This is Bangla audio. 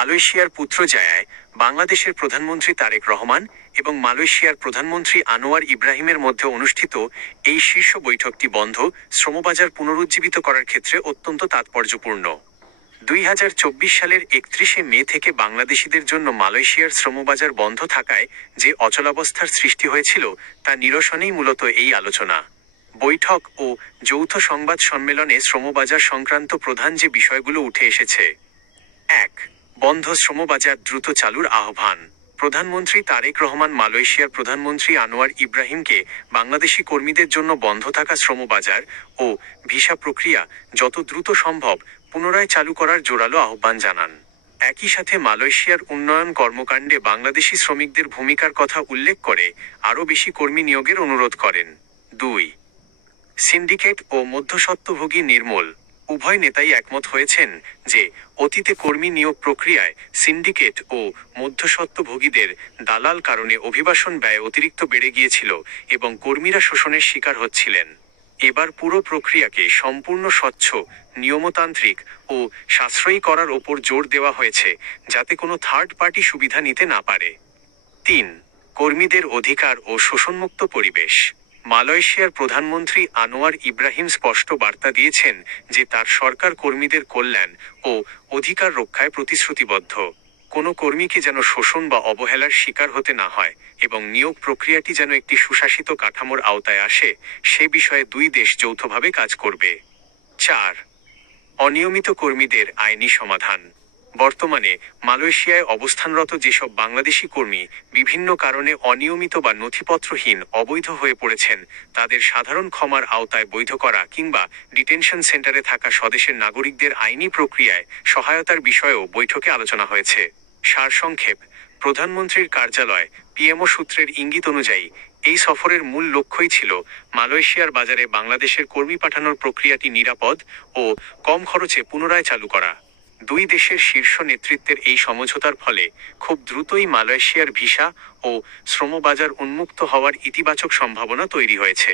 মালয়েশিয়ার পুত্রজায়ায় বাংলাদেশের প্রধানমন্ত্রী তারেক রহমান এবং মালয়েশিয়ার প্রধানমন্ত্রী আনোয়ার ইব্রাহিমের মধ্যে অনুষ্ঠিত এই শীর্ষ বৈঠকটি বন্ধ শ্রমবাজার পুনরুজ্জীবিত করার ক্ষেত্রে অত্যন্ত তাৎপর্যপূর্ণ। 2024 সালের 31শে মে থেকে বাংলাদেশিদের জন্য মালয়েশিয়ার শ্রমবাজার বন্ধ থাকায় যে অচলাবস্থার সৃষ্টি হয়েছিল তা নিরসনেই মূলত এই আলোচনা। বৈঠক ও যৌথ সংবাদ সম্মেলনে শ্রমবাজার সংক্রান্ত প্রধান যে বিষয়গুলো উঠে এসেছে: 1. বন্ধ শ্রমবাজার দ্রুত চালুর আহ্বান। প্রধানমন্ত্রী তারেক রহমান মালয়েশিয়ার প্রধানমন্ত্রী আনোয়ার ইব্রাহিমকে বাংলাদেশি কর্মীদের জন্য বন্ধ থাকা শ্রমবাজার ও ভিসা প্রক্রিয়া যত দ্রুত সম্ভব পুনরায় চালু করার জোরালো আহ্বান জানান। একই সাথে মালয়েশিয়ার উন্নয়ন কর্মকাণ্ডে বাংলাদেশি শ্রমিকদের ভূমিকার কথা উল্লেখ করে আরও বেশি কর্মী নিয়োগের অনুরোধ করেন। 2. সিন্ডিকেট ও মধ্যস্বত্বভোগী নির্মূল। উভয় নেতাই একমত হয়েছেন যে অতীতে কর্মী নিয়োগ প্রক্রিয়ায় সিন্ডিকেট ও মধ্যস্বত্বভোগীদের দালাল কারণে অভিবাসন ব্যয় অতিরিক্ত বেড়ে গিয়েছিল এবং কর্মীরা শোষণের শিকার হচ্ছিলেন। এবার পুরো প্রক্রিয়াকে সম্পূর্ণ স্বচ্ছ, নিয়মতান্ত্রিক ও সাশ্রয়ী করার ওপর জোর দেওয়া হয়েছে, যাতে কোনো থার্ড পার্টি সুবিধা নিতে না পারে। 3. কর্মীদের অধিকার ও শোষণমুক্ত পরিবেশ। মালয়েশিয়ার প্রধানমন্ত্রী আনোয়ার ইব্রাহিম স্পষ্ট বার্তা দিয়েছেন যে তার সরকার কর্মীদের কল্যাণ ও অধিকার রক্ষায় প্রতিশ্রুতিবদ্ধ। কোনো কর্মীকে যেন শোষণ বা অবহেলার শিকার হতে না হয় এবং নিয়োগ প্রক্রিয়াটি যেন একটি সুশাসিত কাঠামোর আওতায় আসে, সে বিষয়ে দুই দেশ যৌথভাবে কাজ করবে। 4. অনিয়মিত কর্মীদের আইনি সমাধান। বর্তমানে মালয়েশিয়ায় অবস্থানরত যেসব বাংলাদেশি কর্মী বিভিন্ন কারণে অনিয়মিত বা নথিপত্রহীন অবৈধ হয়ে পড়েছেন, তাদের সাধারণ ক্ষমার আওতায় বৈধ করা কিংবা ডিটেনশন সেন্টারে থাকা স্বদেশের নাগরিকদের আইনি প্রক্রিয়ায় সহায়তার বিষয়েও বৈঠকে আলোচনা হয়েছে। সারসংক্ষেপ: প্রধানমন্ত্রীর কার্যালয় পিএমও সূত্রের ইঙ্গিত অনুযায়ী এই সফরের মূল লক্ষ্যই ছিল মালয়েশিয়ার বাজারে বাংলাদেশের কর্মী পাঠানোর প্রক্রিয়াটি নিরাপদ ও কম খরচে পুনরায় চালু করা। দুই দেশের শীর্ষ নেতৃত্বের এই সমঝোতার ফলে খুব দ্রুতই মালয়েশিয়ার ভিসা ও শ্রমবাজার উন্মুক্ত হওয়ার ইতিবাচক সম্ভাবনা তৈরি হয়েছে।